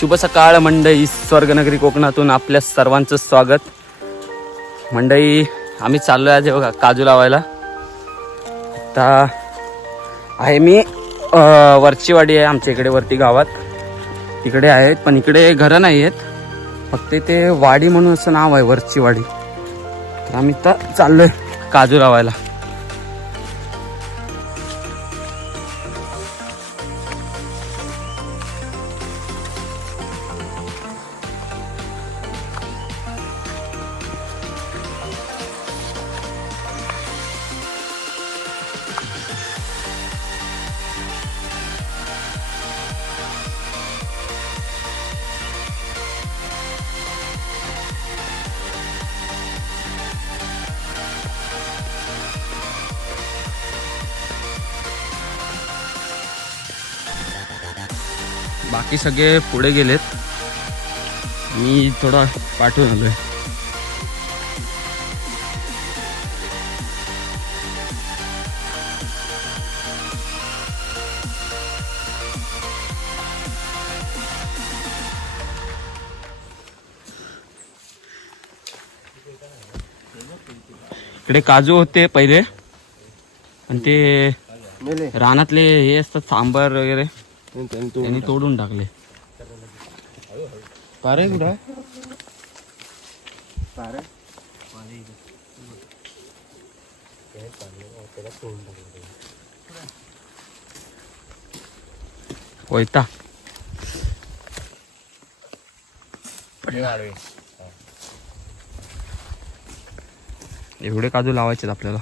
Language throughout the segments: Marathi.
शुभ सकाळ मंडई स्वर्गनगरी कोकणातून आपल्या सर्वांचं स्वागत. मंडई आम्ही चाललो आहे बघा काजू लावायला. आता आहे मी वरचीवाडी आहे आमच्या इकडे वरती गावात. इकडे आहेत पण इकडे घरं नाही आहेत फक्त ते वाडी म्हणून असं नाव आहे वरचीवाडी. तर आम्ही तर चाललोय काजू लावायला. बाकी सगळे पुढे गेलेत. मी थोडा पाठवून आलोय. इकडे काजू होते पहिले. आणि ते रानातले हे असतात सांबर वगैरे. त्यांनी तोडून टाकले. पारे कुठं वैता. एवढे काजू लावायचे आपल्याला.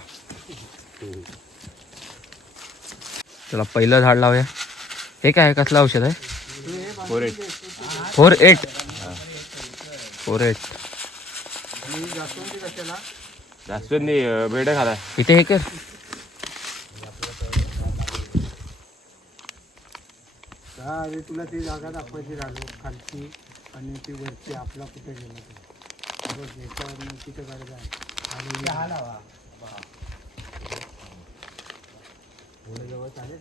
चला पहिलं झाड लावूया. हे काय कसलं औषध आहे? Four eight. Four eight? जास्वंदी भेड खाला इथे हे कर. अरे तुला ती जागा दाखवायची राहिलो खालची आणि ती वरची आपला कुठे गेला ते. याच्यावर तिथे काढायचं आहे आणि हा लावा. जवळ चालेल.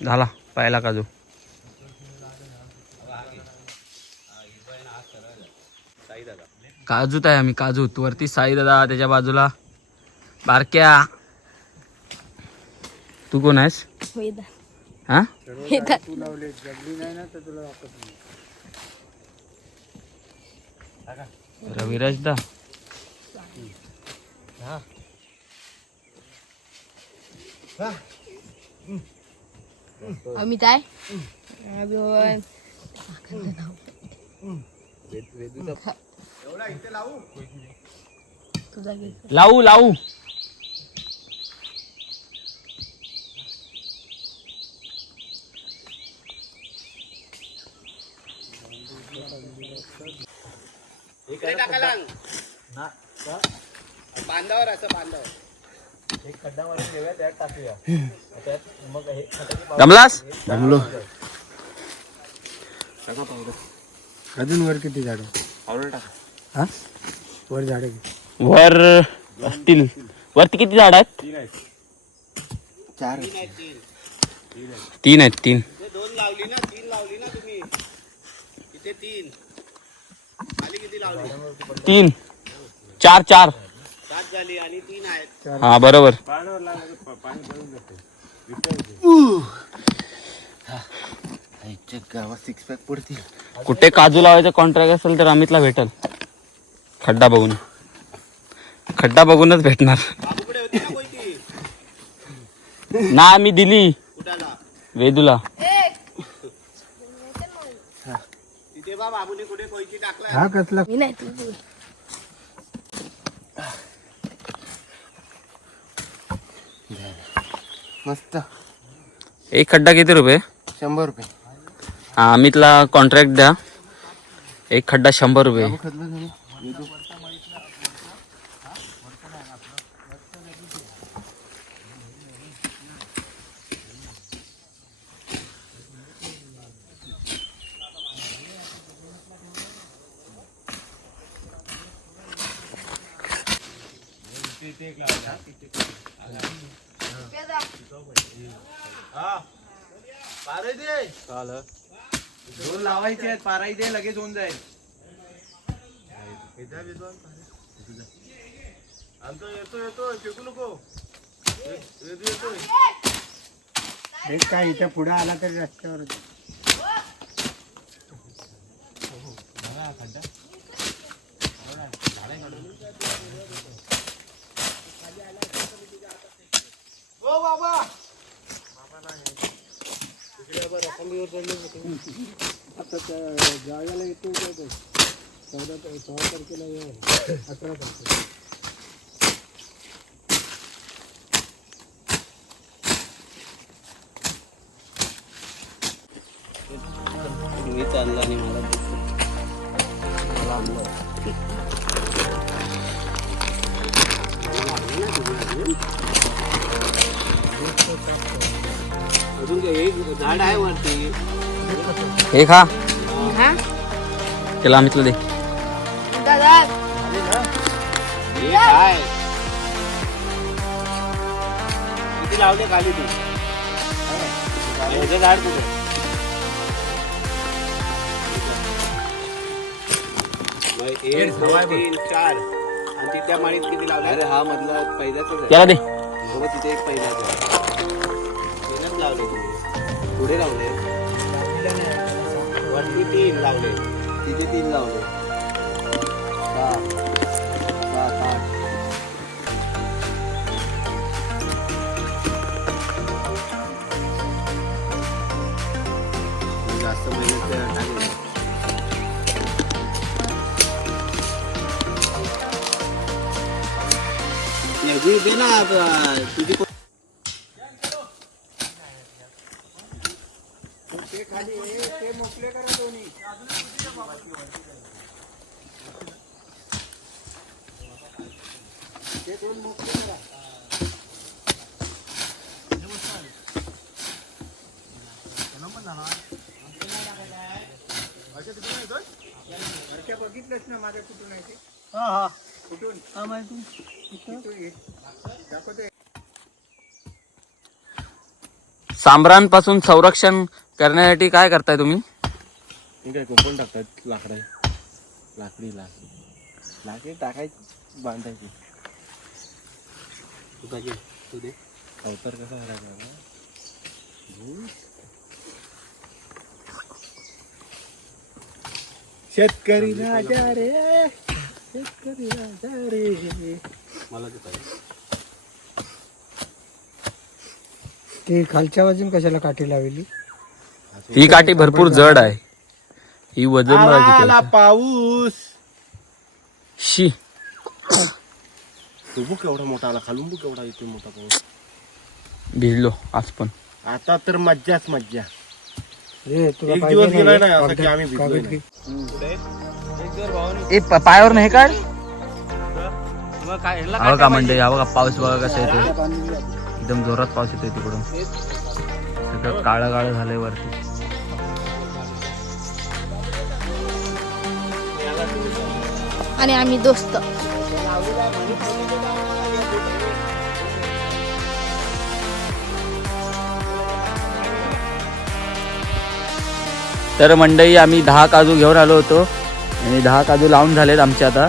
झाला पाहिला काजू काजूत आहे आम्ही काजूत. वरती साई दादा त्याच्या बाजूला. बारक्या. तू कोण आहेस? हा? तू लावले जगली नाही ना तर तुला दाखवत नाही रविराज दा अमित आहे अभिमान. तुझा घे. बांधावर असं बांधावर. जमलास जमलो अजून वर किती झाडं? हा? वर झाडं वर असतील. वरती किती झाड आहेत? चार. तीन आहेत तीन. दोन लावली ना तीन लावली ना तुम्ही. इथे तीन. खाली किती लावली? तीन. चार चार. हा बरोबर. कुठे काजू लावायचा कॉन्ट्रॅक्ट असेल तर अमितला भेटल. खड्डा बघून. खड्डा बघूनच भेटणार. ना मी दिली. वेदूला. तिथे बा बाबूने कुठे कोयती टाकला हा कसला मी नाही तू बोल. मस्त. एक खड्डा किती रुपये? शंभर रुपये. हा अमितला कॉन्ट्रॅक्ट द्या. एक खड्डा शंभर रुपये. खतलं झालं येतो. दोन लावायचे आहेत पारायचे लगेच होऊन जाईल. एक काय इथे पुढे आला तरी रस्त्यावर. आता त्या जागाला येतो काय तो? चौदा सोळा तारखेला ये अकरा तारखेला मी चालला आणि मला झाड आहे वरती हे खा. हा? त्याला अमितला दे. दादा. काय? किती लावले खाली तू. ह्याचं झाड तुझं. एक दोन तीन चार. आणि तिथल्या माळीत किती लावले अरे हा मधला पहिल्याच त्याला दे. बरोबर तिथे एक पहिल्याच तीनच लावले तुम्ही पुढे लावले वरती तीन लावले तिथे तीन लावले सहा सात आठ जास्त मेहनत टाकली याची दे ना ब- तुझी को- बघितलंच ना माझ्या कुठून आहे ते कुठून इथून ये. दाखवतोय सांबरांपासून संरक्षण करण्यासाठी काय करताय तुम्ही काय कुंपण टाकतात लाकडा. लाकडी लाकडी लाकडी टाकायची बांधायची. अवतार कसा करायचा शेतकरी राजा रे शेतकरी राजा रे. मला ते पाहिजे. ते खालच्या बाजून कशाला काठी लावली? ही काठी भरपूर जड आहे. ही वजन आला. पाऊस. शी. तो बुक एवढा मोठा आला खालून बुक एवढा येतो मोठा पाऊस. भिजलो आज पण. आता तर मज्जाच मज्जा. रे तुला एक दिवस हे? ना असं की कागद- आम्ही भिजलोय नाही. ए प- पायावर नाही काढ. हो का म्हणजे हा बघा पाऊस बघा कसा येतो एकदम जोरात पाऊस येतोय तिकडून. सगळं काळं काळं झालंय वरती. आणि आम्ही दोस्त. तर मंडई आम्ही दहा काजू घेऊन आलो होतो. आणि दहा काजू लावून झालेत आमचे आता.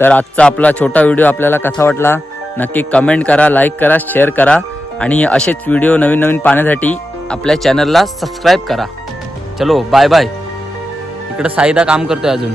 तर आजचा आपला छोटा व्हिडिओ आपल्याला कसा वाटला? नक्की कमेंट करा लाईक करा शेअर करा. आणि असेच व्हिडिओ नवीन नवीन पाहण्यासाठी आपल्या चॅनलला सबस्क्राईब करा. चलो बाय बाय इकडं साईदा काम करतोय अजून.